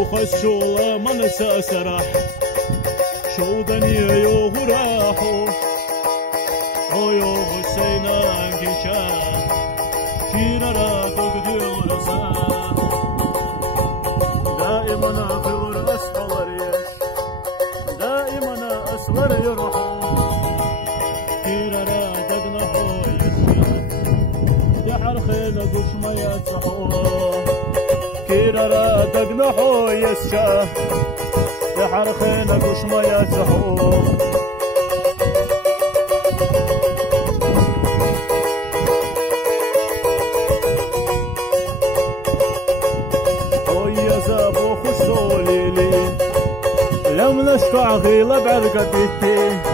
وخشوا من سأسرح شو دنيا يغراحو أيو حسينا كيشا كيرا تقدر رسا دائما في الأسفل دائما أسفل يروحو كيرا تقنحو يشا دحر خينا قش ما يتصحو كيرا تقنحو يشا دحر خينا قش ما يتصحو لم نشفع غيلة بعد قديتي